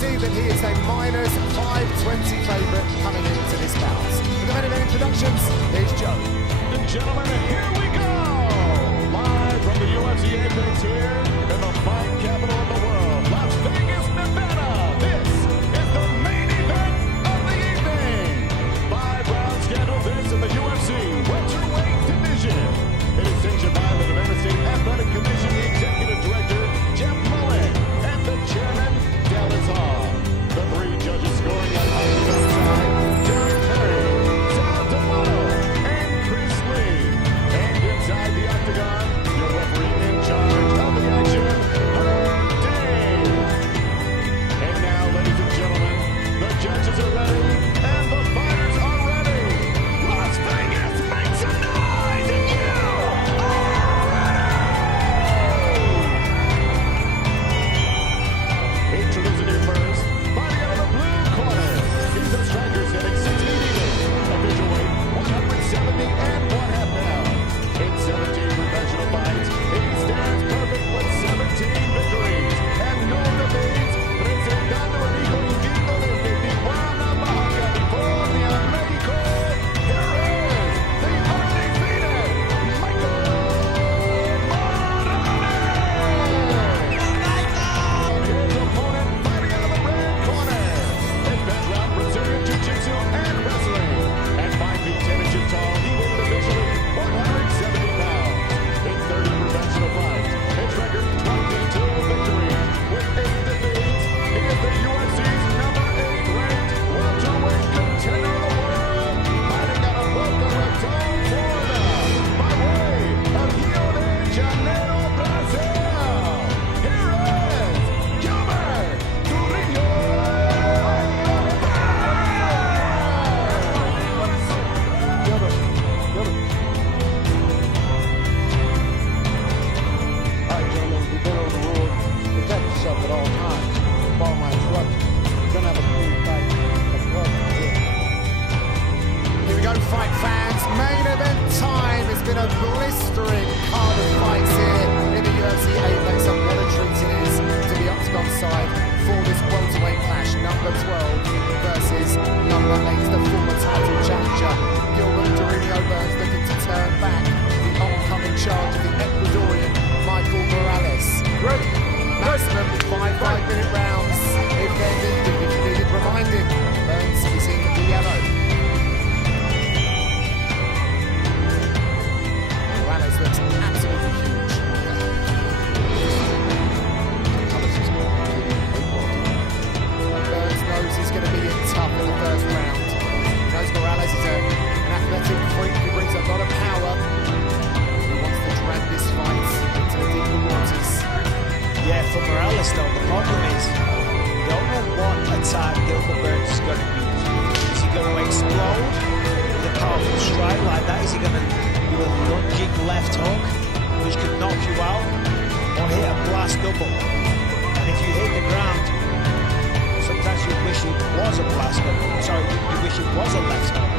see that he is a minus 520 favourite coming into this bout. With the main event introductions, here's Joe. And gentlemen, here we go! Live from the UFC Apex here in the fight capital of the world, Las Vegas, Nevada. This is the main event of the evening. 5-round schedule this in the UFC welterweight division. It is sanctioned by the Nevada State Athletic Commission, the executive director, Jeff Mullen, and the chairman, Dallas Hall. The three judges scoring on the outside, Derek Perry, Sal D'Amato, and Chris Lee. And inside the octagon, your referee in charge of the action, Herb Dane. And now, ladies and gentlemen, the judges are ready, and the fighters are ready. Las Vegas, make some noise, and you are ready! Introducing you first, fighting out of the blue corner. He's a striker sitting 6 feet even. Official weight, 170 and 1/2 pounds. In 17 professional fights, he stands perfect with 17 victories and no defeats. Presentando el hijo invicto desde Tijuana, Baja California, Mexico. Here is the undefeated Michael Morales. His opponent fighting out of the red corner. His background, Brazilian Jiu-Jitsu and wrestling. At 5 feet 10 inches tall, he weighed officially 170 pounds. In 30 professional fights, his record 22 victories with 8 defeats. He is the UFC's number 8 ranked welterweight contender of the world, fighting out of Boca Raton, Florida, by way of Rio de Janeiro, Brazil. Here is Gilbert. All right, gentlemen, we've been over the rules. Protect yourself at all times. Follow my instructions. You're gonna have a clean fight. That's what I'm doing. Here we go, fight fans. Main event time. It's been a blistering card of fights here in the UFC Apex. And what a treat it is to the octagon side for this welterweight clash. Number 12 versus number 8, the former title challenger. Gilbert Burns looking to turn back the oncoming charge of the Ecuadorian Michael Morales. Maximum 5-minute rounds if they're needed. If you needed reminding, Burns is in the yellow. Morales looks absolutely huge. Burns knows he's going to be in tough in the first round. He knows Morales is an athletic freak who brings a lot of power. He wants to drag this fight into the deeper waters. Yeah, for Morales though, the problem is we don't know what attack Gilbert Burns is going to use. Is he going to explode with a powerful strike like that? Is he going to do a lunging left hook, which could knock you out, or hit a blast double? And if you hit the ground, sometimes you wish it was a blast double. Sorry, you wish it was a left hook.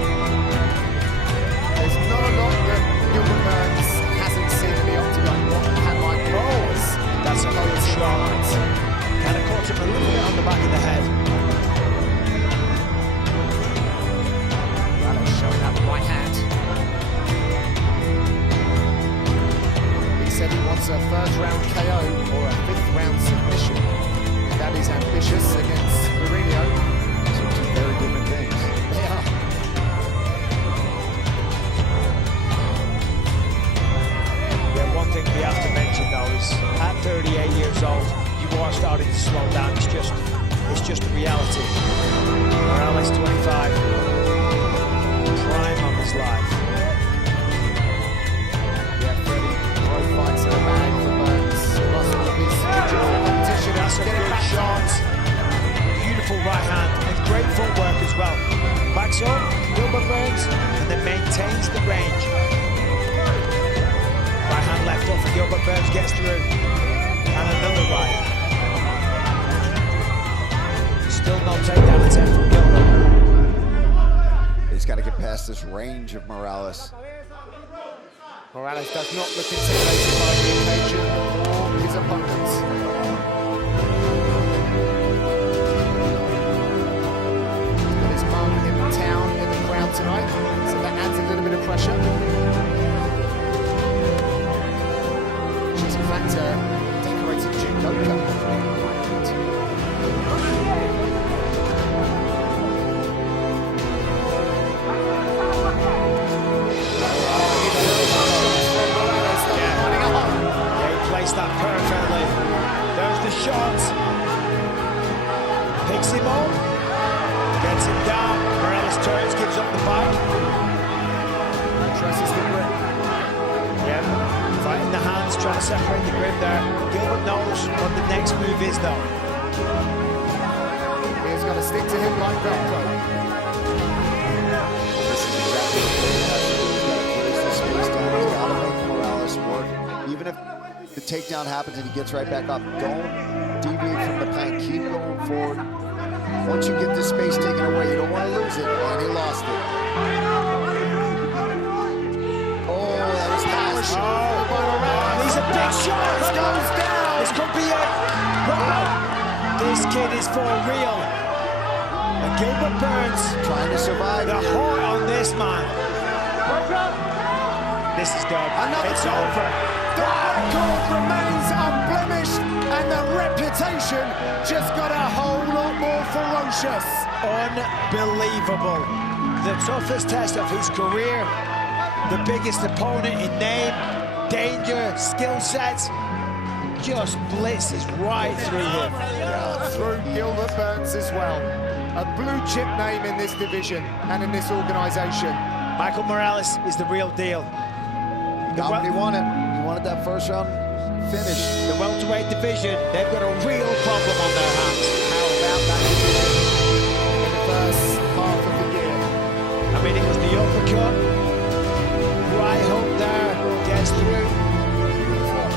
There's not a lot that Gilbert Burns hasn't seen in the octagon. What can Mike Morales? That's a good shot. Kind of caught him a little bit on the back of the head. Morales showing that right hand. He said he wants a first round KO or a 5th round submission. That is ambitious against Mourinho. So two very different things. They are. Yeah, one thing we have to mention though is at 38 years old, you are starting to slow down. It's just a reality. Morales 25, prime of his life. Yeah, 30 pro fights in the bag for Burns. Lost all of his competition. That's a good shot. Beautiful right hand and great footwork as well. Backs up, Gilbert Burns, and then maintains the range. Right hand left off, and Gilbert Burns gets through. And another right. Still no takedown attempt from Gilbert. He's got to get past this range of Morales. Morales does not look intimidated by the occasion or his opponents. Russia. She's in fact a decorated judoka. Placed that perfectly. There's the shot. Picks him up. Gets him down. Morales turns, gives up the fight. Tresses the grip. Yeah. Fighting the hands, trying to separate the grip there. Gilbert knows what the next move is though. He's got to stick to him like Velcro. This is exactly what he has to do. He's got to close the space down. He's got to make Morales work. Even if the takedown happens and he gets right back up, don't deviate from the plan. Keep going forward. Once you get this space taken away, you don't want to lose it. And he lost it. Oh, that was nasty. He's a big shot. This goes down. This could be it. Wow. This kid is for real. And Gilbert Burns Trying to survive. the heart on this man. This is done. It's over. The record remains unblemished, and the reputation just got a whole lot more ferocious. Unbelievable. The toughest test of his career. The biggest opponent in name, danger, skill sets. Just blitzes right through him. Through Gilbert Burns as well. A blue chip name in this division and in this organization. Michael Morales is the real deal. Got what he wanted. He wanted that first round finish. The welterweight division, they've got a real problem on their hands. How about that division in the first half of the year? I mean, it was the uppercut. Right hook there, gets through. Beautiful.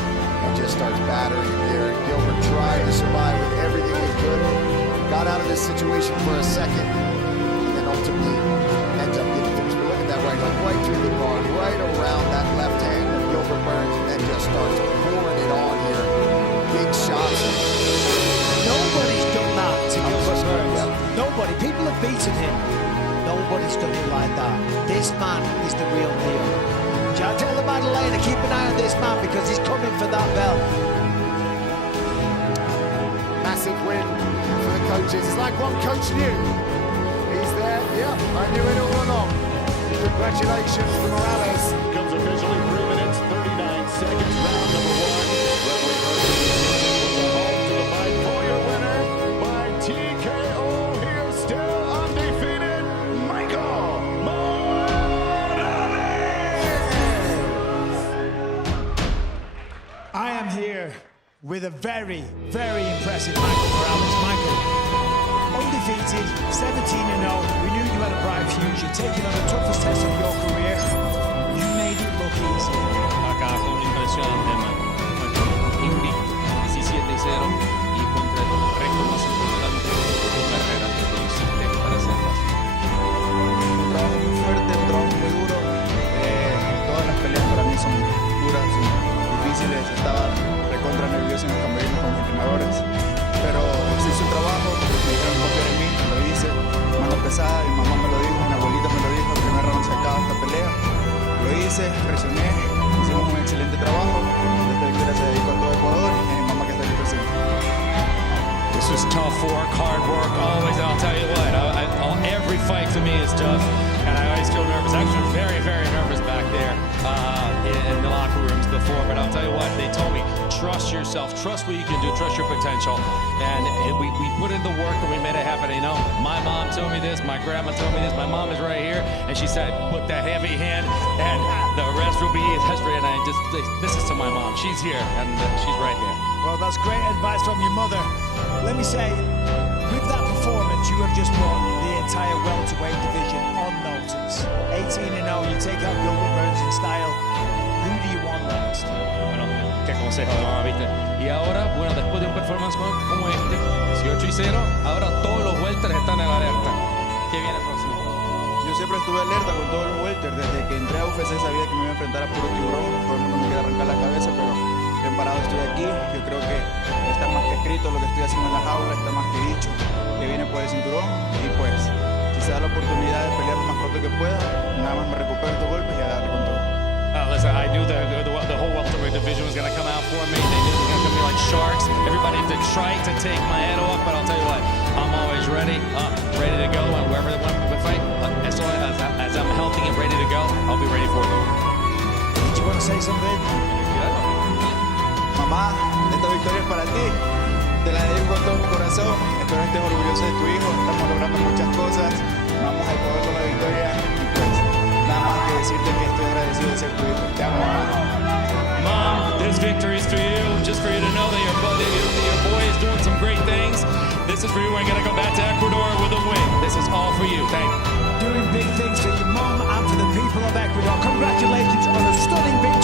He just starts battering him there. Gilbert tried to survive with everything he could. Got out of this situation for a second. And then ultimately ends up getting finished. But look at that right hook, right through the guard, right around that left hand of Gilbert Burns, and then just starts pouring it on here. Big shots. Nobody's done that to Gilbert Burns. Yep. Nobody. People have beaten him. Nobody's done it like that. This man is the real deal. Tell the Madalena, keep an eye on this man because he's coming for that belt. Massive win for the coaches. It's like one coach knew. He's there. Yeah, I knew it all along. Congratulations to Morales. Comes officially 3 minutes, 39 seconds, round number 1. Referee Murphy puts a halt to the fight for your winner by TKO. Here, still undefeated, Michael Morales. I am here with a very, very impressive Michael Morales. Michael, undefeated, 17-0. We knew you had a bright future, taking on the toughest test of your career. You made it look easy. Acá fue una impresionante, man. Invicto, 17-0 y contra el resto más importante de tu carrera que lo hiciste para hacer fácil. Un trabajo muy fuerte, un trabajo muy duro. Todas las peleas para mí son duras, son difíciles. Estaba recontra nervioso en los camerinos con mis entrenadores. Pero se hizo un trabajo, me dijeron confiar en mí, lo hice. Mano pesada, mi mamá me lo dijo, mi abuelita me lo dijo, el primer round se acaba esta pelea. Lo hice, presioné, hicimos un excelente trabajo. Esta victoria se dedicó a todo Ecuador y a mi mamá que está aquí presente. This was tough work, hard work, always. I'll tell you what, every fight to me is tough, and I always feel nervous. I was very, very nervous back there in the locker rooms before, but I'll tell you what, they told me, trust yourself, trust what you can do, trust your potential, and we put in the work and we made it happen. You know, my mom told me this, my grandma told me this, my mom is right here, and she said, put that heavy hand, and the rest will be history, and this is to my mom. She's here, and she's right there. Well, that's great advice from your mother. Let me say, with that performance, you have just put the entire welterweight division on notice. 18-0, you take out Gilbert Burns in style. Who do you want next? Bueno, qué consejo de mamá, ¿viste? Y ahora, bueno, después de un performance como este, 18-0, ahora todos los welters están en alerta. ¿Qué viene próximo? Yo siempre estuve alerta con todos los welters. Desde que entré a UFC sabía que me iba a enfrentar a puro tiburón. Todo el mundo me quiere arrancar la cabeza, pero bien parado estoy aquí. Yo creo que está más que escrito lo que estoy haciendo en la jaula, está más que dicho que viene por el cinturón. Y pues, si se da la oportunidad de pelear lo más pronto pronto que pueda. Nada más me recupero estos golpes y a darle con todo. Listen, I knew the whole welterweight division was going to come out for me. They knew they were going to come be like sharks. Everybody had tried to take my head off, but I'll tell you what, I'm always ready to go. And wherever they want to fight, as long as I'm healthy and ready to go, I'll be ready for them. Did you want to say something? Mamá, esta victoria es para ti. Te la dedico con todo mi corazón. Espero estés orgulloso de tu hijo. Estamos logrando muchas cosas. Vamos a poder con la victoria. Y pues, nada más que decirte que estoy agradecido de ser tu hijo. Te amo, mamá. Mom, this victory is for you. Just for you to know that your boy is doing some great things. This is for you. We're going to go back to Ecuador with a win. This is all for you. Thank you. Doing big things for your mom and for the people of Ecuador. Congratulations on a stunning victory.